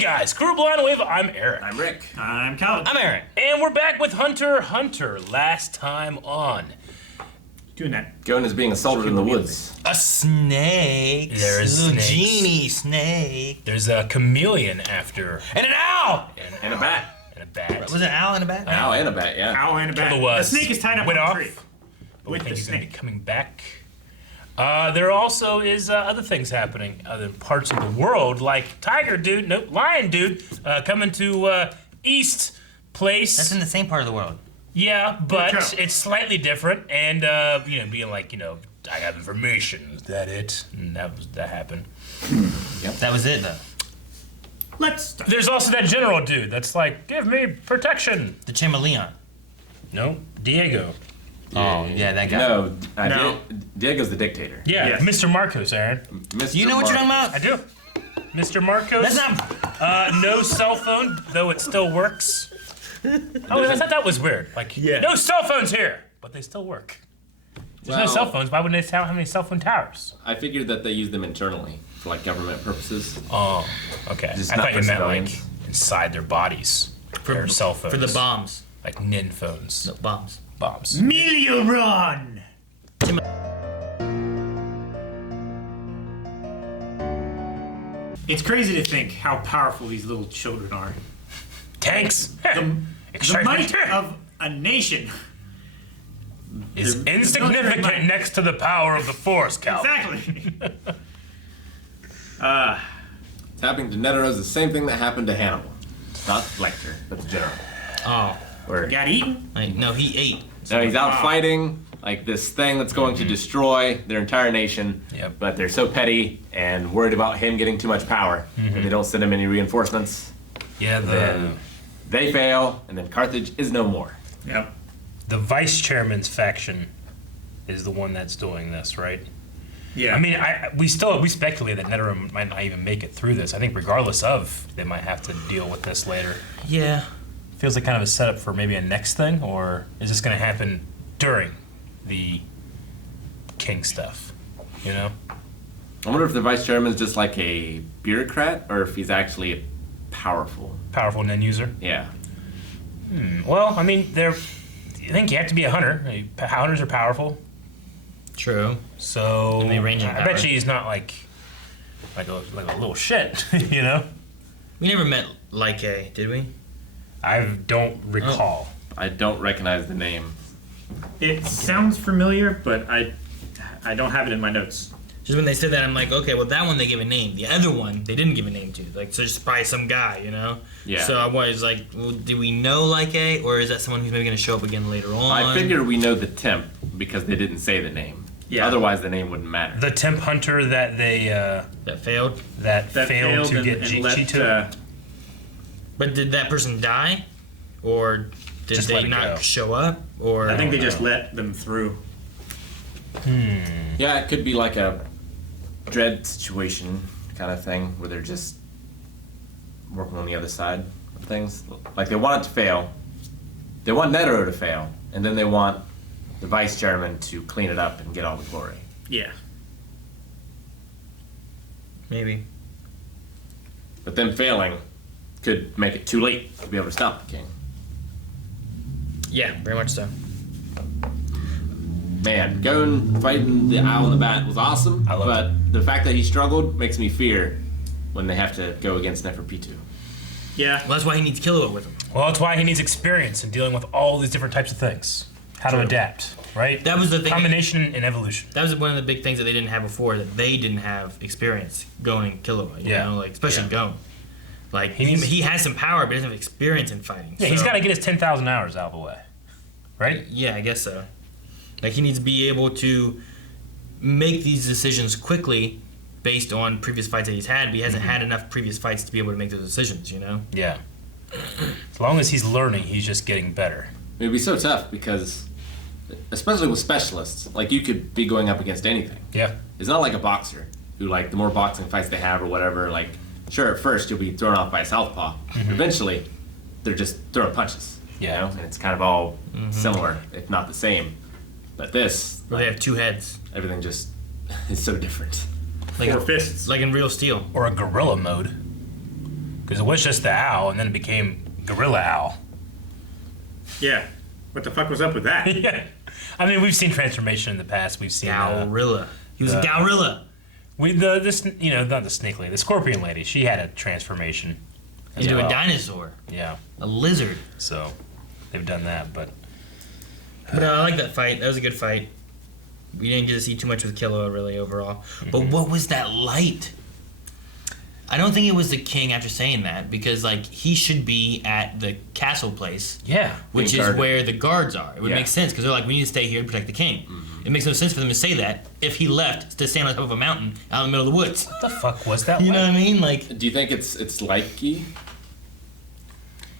guys, Crew Blind Wave, I'm Eric. I'm Rick. I'm Calvin. I'm Aaron. And we're back with Hunter x Hunter, last time on. Doing that. Gon is being assaulted in the woods. A snake. There's little snakes. genie snake. There's a chameleon after. And an owl! And a bat. And a bat. Was it an owl and a bat? An owl and a bat, yeah. Owl and a bat. Killua The snake is tied up in went a off, tree. but we with think the he's going to be snake. coming back. There also is other things happening, other parts of the world, like Lion Dude, coming to East Place. That's in the same part of the world. Yeah, but Watch out. it's slightly different, and being like, I have information. Is that it? And that happened. That was it, though. Let's start. There's also that general dude that's like, give me protection. The chameleon. No, Diego. Oh, yeah, that guy. No, No. Diego's the dictator. Yeah, Yes. Mr. Marcos, Aaron. Mr. You know what you're talking about? I do. Mr. Marcos. That's not. No cell phone, though it still works. Oh, I thought that was weird. Like, no cell phones here, but they still work. There's no Well- cell phones. Why wouldn't they have any cell phone towers? I figured that they use them internally for like government purposes. Oh, okay. Just I not thought you for meant like civilians. inside their bodies. Their cell phones. For the bombs. Like nin phones. No, bombs. Bombs. Melioron! It's crazy to think how powerful these little children are. Tanks. The Excitement might of a nation. is the insignificant military might. next to the power of the Force, Calvin. Exactly. It's happening to Neteros the same thing that happened to Hannibal. Not Lecter, but the general. Oh. Where Got eaten? No, he ate. now he's out fighting like this thing that's going to destroy their entire nation. Yep. But they're so petty and worried about him getting too much power that they don't send him any reinforcements. Yeah, Then they fail, and then Carthage is no more. Yep. the vice chairman's faction is the one that's doing this, right? Yeah. I mean, we speculate that Netherrealm might not even make it through this. I think regardless of, they might have to deal with this later. Yeah. Feels like kind of a setup for maybe a next thing, or is this going to happen during the king stuff? You know? I wonder if the vice chairman's just like a bureaucrat, or if he's actually powerful. Powerful Nen user. Yeah. Well, I mean, I think you have to be a hunter. Hunters are powerful. True. So And they range in I power. bet you he's not like a little shit, you know? We never met Lyke, did we? I don't recall. I don't recognize the name. It sounds familiar, but I don't have it in my notes. Just when they said that, I'm like, okay, well, that one they give a name. The other one, they didn't give a name to. Like, so just probably some guy, you know? Yeah. So I was like, well, do we know Lyke, or is that someone who's maybe going to show up again later on? I figure we know the temp because they didn't say the name. Yeah. Otherwise, the name wouldn't matter. The temp hunter that they That failed? that That failed to and- get and Chi let, to. But did that person die? Or did Just let they it not go. show up? Or I think they don't just know. let them through. Yeah, it could be like a dread situation kind of thing where they're just working on the other side of things. Like they want it to fail. They want Netero to fail, and then they want the vice chairman to clean it up and get all the glory. Yeah. maybe. But them failing could make it too late to be able to stop the king. Yeah, very much so. Man, going fighting the owl and the bat was awesome, I loved but the fact that he struggled makes me fear when they have to go against Neferpitu. Yeah. Well, that's why he needs Killua with him. Well, that's why he needs experience in dealing with all these different types of things. How to True. adapt, right? That was the thing. Combination and evolution. That was one of the big things that they didn't have before, that they didn't have experience going Killua, you Yeah. know, like, especially Yeah. Gon. Like, He needs- he has some power, but he doesn't have experience in fighting. Yeah, he's so- got to get his 10,000 hours out of the way, right? Yeah, I guess so. Like, he needs to be able to make these decisions quickly based on previous fights that he's had, but he hasn't had enough previous fights to be able to make those decisions, you know? Yeah. As long as he's learning, he's just getting better. It'd be so tough because, especially with specialists, like you could be going up against anything. Yeah. It's not like a boxer who, like, the more boxing fights they have or whatever, like, sure, at first you'll be thrown off by a southpaw. Eventually, they're just throwing punches. Yeah. You know? And it's kind of all similar, if not the same. But this, Where they have two heads. everything just is so different. Like, Four fists. like in Real Steel. Or a gorilla mode. Because it was just the owl, and then it became Gorilla Owl. Yeah. What the fuck was up with that? Yeah. I mean, we've seen transformation in the past. We've seen Gorilla. He was a gorilla. not the snake lady, the scorpion lady. She had a transformation as Into well. a dinosaur. Yeah. A lizard. So they've done that, but But I like that fight. That was a good fight. We didn't get to see too much with Killua, really, overall. But what was that light? I don't think it was the king after saying that, because, like, he should be at the castle place, yeah. which is guarded. where the guards are. It would Yeah. make sense, because they're like, we need to stay here and protect the king. It makes no sense for them to say that if he left to stand on top of a mountain out in the middle of the woods. What the fuck was that? You know like? what I mean? Like, Do you think it's likey?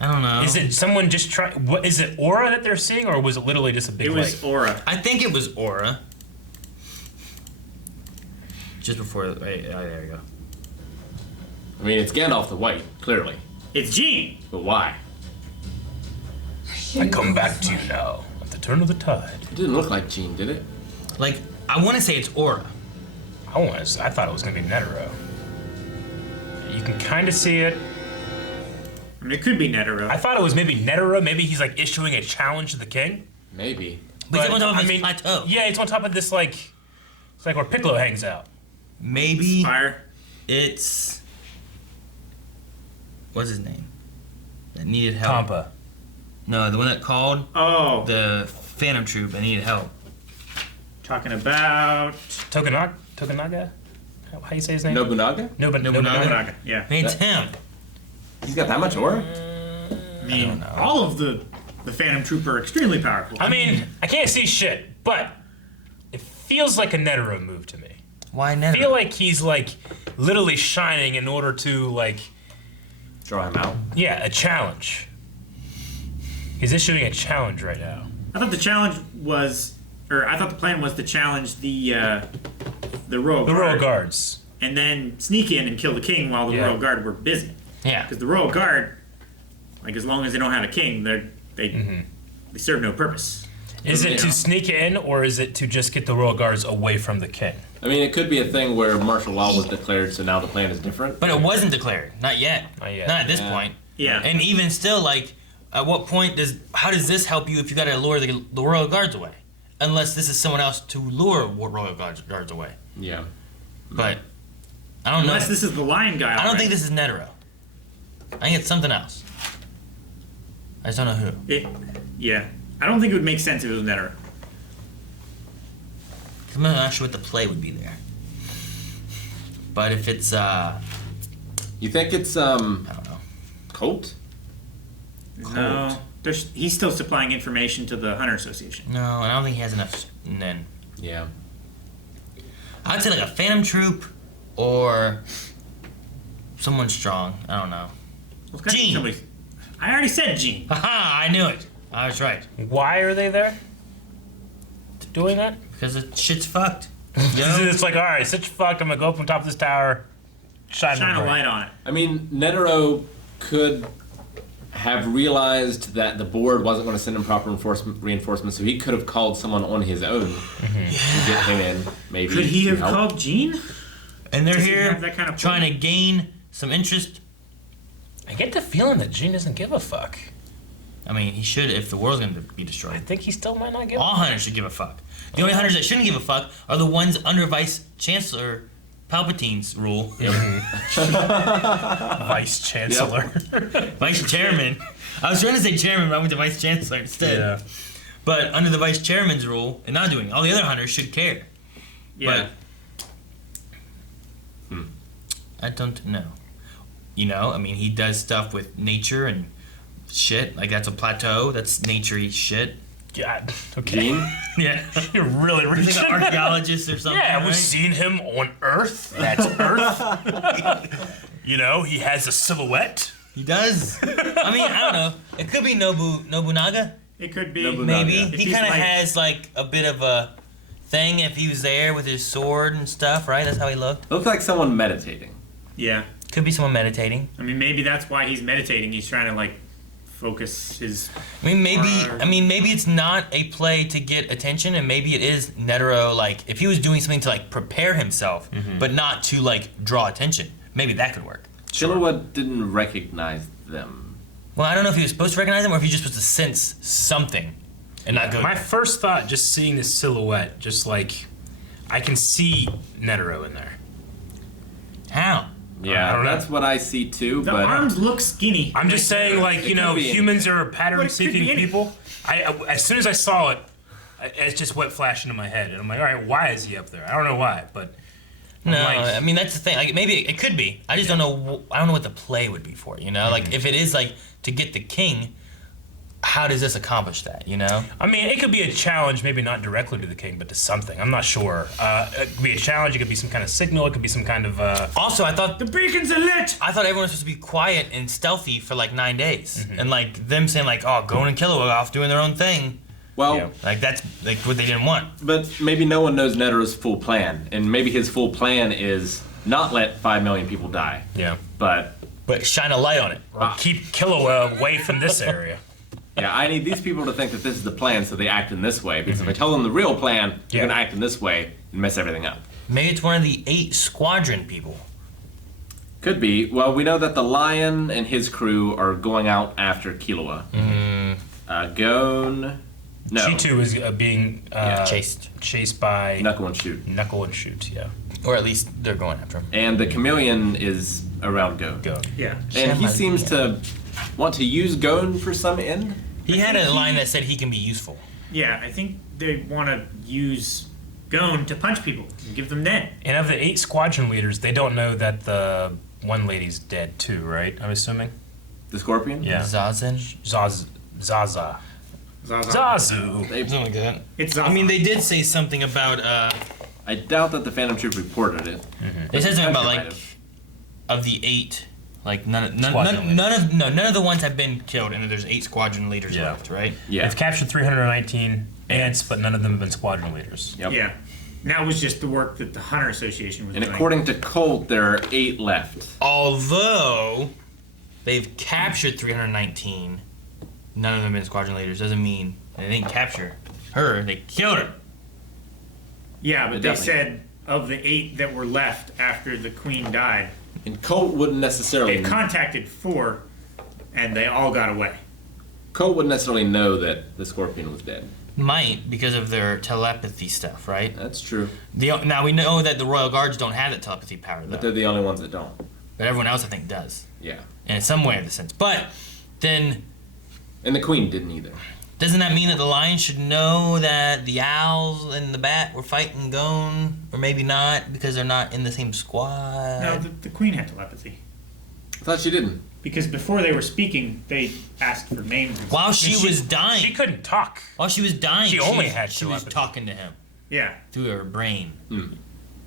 I don't know. Is it someone just trying? What is it? Aura that they're seeing, or was it literally just a big It was light? aura. I think it was aura. Just before, right, oh, there you go. I mean, it's Gandalf the White, clearly. It's Gene. But why? I come back to you now at the turn of the tide. It didn't look like Gene, did it? Like, I want to say it's aura. I thought it was gonna be Netero. You can kind of see it. I mean, it could be Netero. I thought it was maybe Netero. Maybe he's like issuing a challenge to the king. Maybe. But he's on top of his plateau. Yeah, it's on top of this like, it's like where Piccolo hangs out. Maybe Fire. it's... What's his name? That needed help. Tampa. No, the one that called Oh, the Phantom Troop and needed help. talking about Tokunaga? How you say his name? Nobunaga? Nobunaga. Nobunaga. Yeah. I mean, it's him. He's got that much aura? I mean, all of the Phantom Troop are extremely powerful. I mean, I can't see shit, but it feels like a Netero move to me. Why I never? feel like he's like literally shining in order to like, Draw him out. yeah, a challenge. He's issuing a challenge right now. I thought the challenge was, or I thought the plan was to challenge the Royal The Guard, Royal Guards. and then sneak in and kill the king while the Yeah. Royal Guard were busy. Yeah. Because the Royal Guard, like as long as they don't have a king, they serve no purpose. Is it Yeah. to sneak in, or is it to just get the Royal Guards away from the king? I mean, it could be a thing where martial law was declared, so now the plan is different. But it wasn't declared. Not yet. Not yet. Not at this Yeah. point. Yeah. And even still, like, at what point how does this help you if you gotta lure the Royal Guards away? Unless this is someone else to lure Royal Guards away. Yeah. But, I don't know. Unless this is the lion guy. I don't think this is Netero. I think it's something else. I just don't know who. Yeah. I don't think it would make sense if it was Netero. I'm not sure what the play would be there. But if it's, You think it's, I don't know. Colt? No. He's still supplying information to the Hunter Association. No, and I don't think he has enough. And then Yeah. I'd say like a Phantom Troop or someone strong. I don't know. It's gotta be Gene. somebody- I already said Gene. Haha! I knew it. I was right. Why are they there? Doing that? Because the shit's fucked. It's like, all right, such fucked. I'm gonna go up on top of this tower, shine Shine my a bright. light on it. I mean, Netero could have realized that the board wasn't going to send him proper reinforcements, so he could have called someone on his own to get him in, maybe. Could he to have help. called Gene? And they're Does he here have that kind of trying to gain some interest. I get the feeling that Gene doesn't give a fuck. I mean, he should if the world's going to be I destroyed. think he still might not give. All hunters should give a fuck. The only hunters that shouldn't give a fuck are the ones under Vice Chancellor Palpatine's rule. Vice Chancellor. Vice Chairman. I was trying to say Chairman, but I went to Vice Chancellor instead. Yeah. But under the Vice Chairman's rule, and not doing, all the other hunters should care. Yeah. But I don't know. You know, I mean, he does stuff with nature and shit. Like, that's a plateau. That's nature-y shit. God. Okay. Gene? Yeah. You're really He's reaching. like an archaeologist or something, Yeah, right? we've seen him on Earth. That's Earth. You know, he has a silhouette. He does. I mean, I don't know. It could be Nobunaga, It could be. Nobunaga. maybe. If He he's kind of like- has, like, a bit of a thing if he was there with his sword and stuff, right? That's how he looked. It looks like someone meditating. Yeah. Could be someone meditating. I mean, maybe that's why he's meditating. He's trying to, like, focus his... I mean, maybe it's not a play to get attention, and maybe it is Netero, like, if he was doing something to, like, prepare himself, but not to, like, draw attention, maybe that could work. Killua didn't recognize them. Well, I don't know if he was supposed to recognize them or if he just supposed to sense something and not go. My first thought, just seeing this silhouette, just like I can see Netero in there. How? Yeah, I don't know. that's what I see too. The but arms look skinny. I'm just saying, like, you It know, could be humans are Well, it pattern-seeking could be any- people. As soon as I saw it, it's just what flashed into my head, and I'm like, all right, why is he up there? I don't know why, but I'm No, like, I mean that's the thing. Like maybe it could be. I just don't know. I don't know what the play would be for. You know, like if it is like to get the king, how does this accomplish that? You know. I mean, it could be a challenge, maybe not directly to the king, but to something. I'm not sure. It could be a challenge. It could be some kind of signal. It could be some kind of. Also, I thought The beacons are lit. I thought everyone was supposed to be quiet and stealthy for like 9 days, and like them saying like, "Oh, Gon and Killua off doing their own thing." well, Yeah. Like that's like what they didn't want. but maybe no one knows Netero's full plan, and maybe his full plan is not let 5 million people die, Yeah. but But shine a light on it. Or keep Killua away from this area. yeah, I need these people to think that this is the plan, so they act in this way. Because if I tell them the real plan, they're Yeah. gonna act in this way and mess everything up. Maybe it's one of the 8 squadron people. Could be. Well, we know that the lion and his crew are going out after Killua. Gon, no, G2 is being chased by Knuckle and Shoot, Knuckle and Shoot, yeah. Or at least they're going after him. and the chameleon is around Gon. Go. Yeah. And he seems to want to use Gon for some end. He had a line that said he can be useful. Yeah, I think they want to use Gon to punch people and give them dead. And of the 8 squadron leaders, they don't know that the one lady's dead too, right? I'm assuming? The scorpion. Yeah. Zazen? Zaza. Zaza. Zazu. They- Something like that. It's Zaza. I mean, they did say something about, I doubt that the Phantom Troop reported it. they said something about, Might like, have. of the 8, like, none Squadron of the ones have been killed, and there's 8 squadron leaders Yeah. left, right? Yeah. They've captured 319 ants, but none of them have been squadron leaders. Yep. Yeah. And that was just the work that the Hunter Association was And doing. according to Colt, there are 8 left. Although they've captured 319, none of them have been squadron leaders. Doesn't mean they didn't capture her, they killed her. Yeah, but they Definitely. said of the 8 that were left after the Queen died, And Colt wouldn't necessarily. they contacted 4, and they all got away. Colt wouldn't necessarily know that the scorpion was dead. Might, because of their telepathy stuff, right? That's true. Now we know that the Royal Guards don't have that telepathy power, though. But they're the only ones that don't. But everyone else, I think, does. Yeah. In some way of the sense. But then, And the Queen didn't either. doesn't that mean that the lion should know that the owls and the bat were fighting Gon? Or maybe not, because they're not in the same squad? No, the Queen had telepathy. I thought she didn't. Because before they were speaking, they asked for names. and While stuff. she was dying. She couldn't talk. While she was dying, She only was- had she was telepathy. talking to him Yeah. through her brain.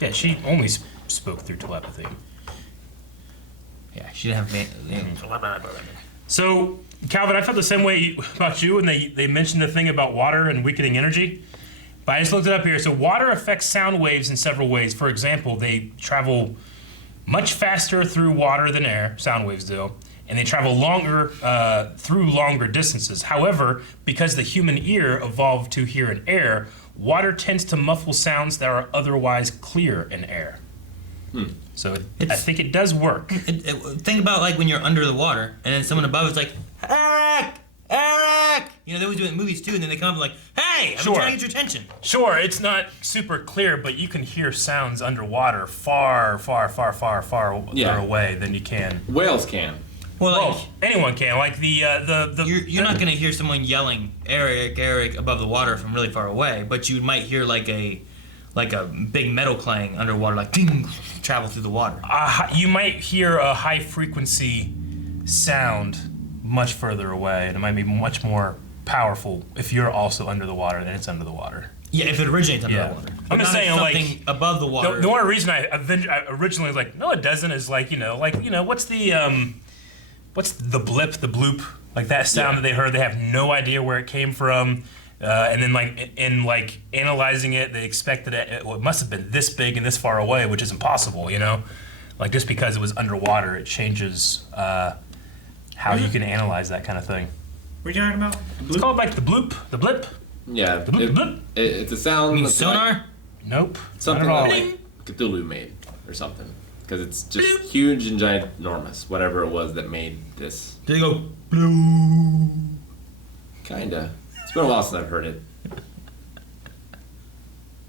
Yeah, she only spoke through telepathy. Yeah, she didn't have. So, Calvin, I felt the same way about you when they mentioned the thing about water and weakening energy. But I just looked it up here. So, water affects sound waves in several ways. For example, they travel much faster through water than air, sound waves do, and they travel longer through longer distances. However, because the human ear evolved to hear in air, water tends to muffle sounds that are otherwise clear in air. So I think it does work. Think about like when you're under the water and then someone above is like, Eric! Eric! You know, they always do it in movies too, and then they come up like, hey, I'm Sure. trying to get your attention. Sure, it's not super clear, but you can hear sounds underwater far Yeah. away than you can. Whales can. Well, like, Well, anyone can. Like the you're not gonna hear someone yelling Eric, Eric above the water from really far away, but you might hear like a big metal clang underwater, like ding, travel through the water. you might hear a high frequency sound much further away, and it might be much more powerful if you're also under the water than it's under the water. Yeah, if it originates under Yeah. the water. I'm But just not if saying, like, something above the water. The only reason I originally was like, no, it doesn't, is like, what's the blip, the bloop, like that sound that they heard, they have no idea where it came from. And then in analyzing it, they expected it must have been this big and this far away, which is impossible, Like just because it was underwater, it changes how you can analyze that kind of thing. What are you talking about? It's called like the bloop, the blip. Yeah. Bloop, bloop. It's a sound. You mean that's sonar? like Nope. something not at all. that like Cthulhu made or something. because it's just huge and ginormous. Whatever it was that made this. There you go. Blue. Kinda. It's been a while since I've heard it.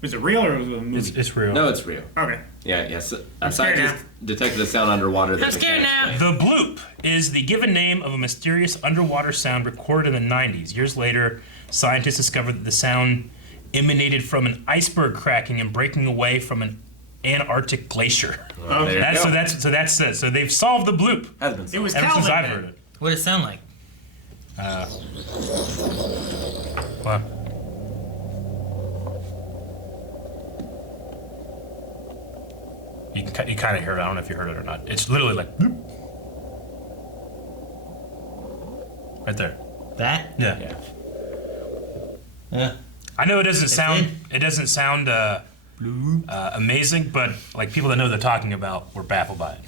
Was it real or was it a movie? It's real. No, it's real. Okay. Yeah, yes. I'm scared Scientists detected a sound underwater. I'm scared now. The bloop is the given name of a mysterious underwater sound recorded in the 90s. Years later, scientists discovered that the sound emanated from an iceberg cracking and breaking away from an Antarctic glacier. Well, there you That's, go. that's it. So they've solved the bloop Has been It was ever since Calvin. I've then. heard it. What does it sound like? Well, you kind of heard it. I don't know if you heard it or not. It's literally like bloop. Right there. That? Yeah. Yeah. Yeah. I know it doesn't sound. it. It doesn't sound amazing, but like people that know what they're talking about were baffled by it.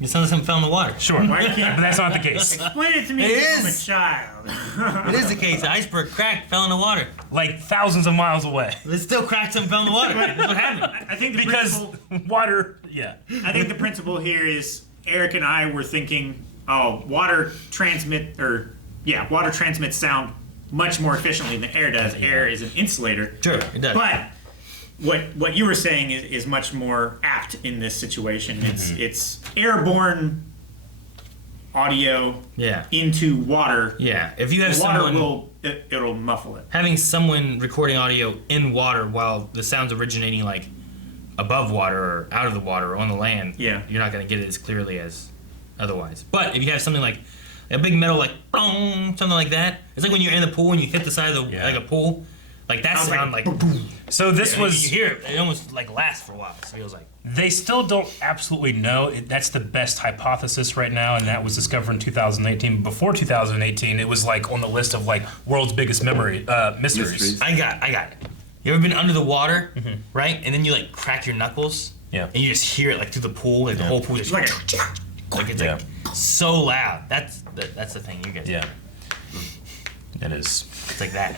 It sounds like something fell in the water. Sure, Why can't- but that's not the case. Explain it to me It from a is. child. It is the case. The iceberg cracked, fell in the water. Like thousands of miles away, It still cracked and fell in the water. That's what happened. I think the because principle. water. Yeah. I think the principle here is Eric and I were thinking, oh, water transmits sound much more efficiently than air does. Air is an insulator. Sure, it does. But what you were saying is much more apt in this situation. It's airborne audio Yeah. into water. Yeah. If you have The water someone it'll muffle it. having someone recording audio in water while the sound's originating like above water or out of the water or on the land, Yeah. you're not going to get it as clearly as otherwise. But if you have something like a big metal like boom, something like that, it's like when you're in the pool and you hit the side of the Yeah. like a pool, like that Sounds sound like like boom. So this You was. hear it, it almost like lasts for a while. It feels like. They still don't absolutely know. That's the best hypothesis right now, and that was discovered in 2018. Before 2018, it was like on the list of like world's biggest mysteries. Mysteries. I got it. You ever been under the water, right? And then you like crack your knuckles, Yeah. and you just hear it like through the pool, like the whole pool just Like it's Yeah. like so loud. That's the thing you get. Yeah. It is. It's like that.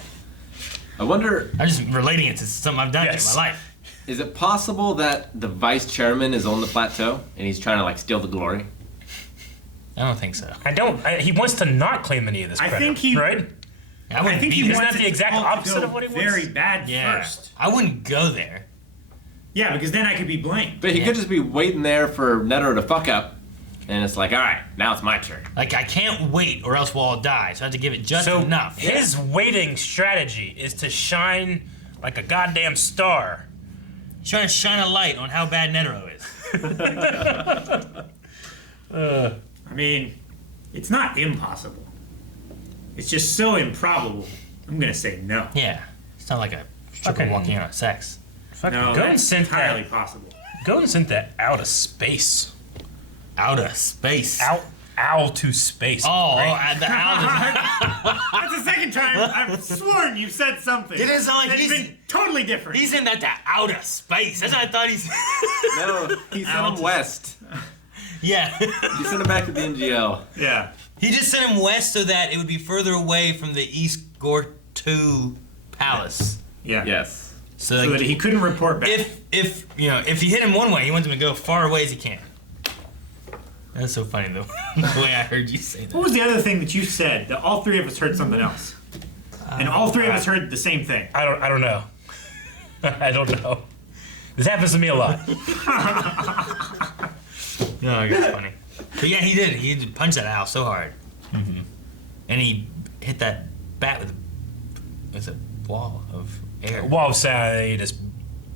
I wonder, I'm just relating it to something I've done Yes. in my life. is it possible that the vice chairman is on the plateau and he's trying to like steal the glory? I don't think so. He wants to not claim any of this I credit. think he- right. I I wouldn't think be he there. Isn't wants that the it exact all to opposite go of what he wants? very bad Yeah, first. I wouldn't go there. Yeah, because then I could be blamed. But he Yeah. could just be waiting there for Netero to fuck up, and it's like, all right, now it's my turn. Like I can't wait, or else we'll all die. So I have to give it just So enough. his waiting strategy is to shine like a goddamn star. He's trying to shine a light on how bad Netero is. I mean, it's not impossible. It's just so improbable. I'm gonna say no. Yeah, it's not like a stripper Fucking- walking out of sex. Fucking No, go and that's send entirely that. possible. Go and send that out of space. Out of space. Owl to space. Oh, right? the owl. That's the second time I've sworn you said something. It is like that's he's- been totally different. He's in that outer space. That's what I thought he's. No, he sent him west. Yeah. He sent him back to the NGL. Yeah. He just sent him west so that it would be further away from the East Gortu Palace. Yeah. Yes. So, So like, that he couldn't report back. if you know, if you hit him one way, he wants him to go far away as he can. That's so funny though, the way I heard you say that. What was the other thing that you said? That all three of us heard something else, and all three of us heard the same thing. I don't know. I don't know. This happens to me a lot. No, I guess it's funny. But yeah, he did. He did punch that owl so hard, and he hit that bat with a wall of air. Wall of sound, he just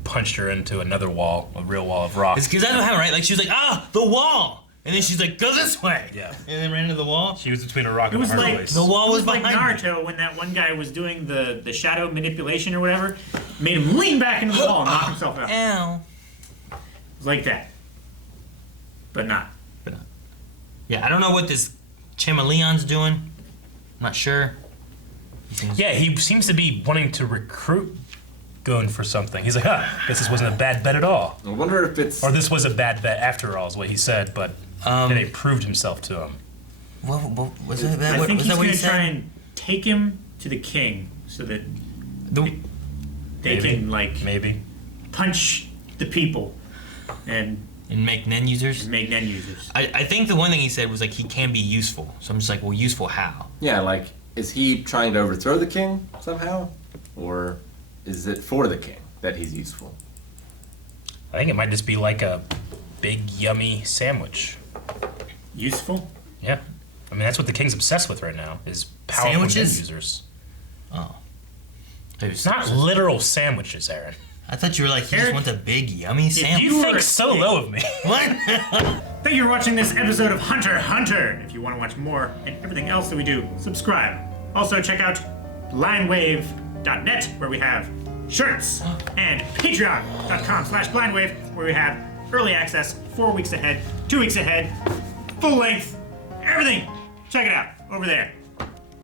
punched her into another wall, a real wall of rock. It's because I don't have right. Like she was like, the wall, and then she's like, go this way. Yeah. And then ran into the wall. She was between a rock It and a was hard like place. The wall was like behind me. Naruto when that one guy was doing the shadow manipulation or whatever, made him lean back into the wall and knock himself out. It Ow. was like that, but not. Yeah, I don't know what this Chameleon's doing. I'm not sure. Yeah, he seems to be wanting to recruit Gon for something. He's like, guess this wasn't a bad bet at all. I wonder if it's. Or this was a bad bet after all, is what he said, but then he proved himself to him. What was that? I think was he's that what going he to try said? and take him to the king so that they Maybe. can like Maybe. punch the people and And make Nen users? Make Nen users. I think the one thing he said was like he can be useful. So I'm just like, well, useful how? Yeah, like, is he trying to overthrow the king somehow? Or is it for the king that he's useful? I think it might just be like a big, yummy sandwich. Useful? Yeah. I mean, that's what the king's obsessed with right now, is powerful Nen Sandwiches? users. Oh. It's not literal sandwiches, Aaron. I thought you were like, he just Eric, wants a big, yummy sandwich. You think so low of me. What? Thank you for watching this episode of Hunter x Hunter. If you want to watch more and everything else that we do, subscribe. Also, check out blindwave.net, where we have shirts, and patreon.com/blindwave, where we have early access 4 weeks ahead, 2 weeks ahead, full length, everything. Check it out over there.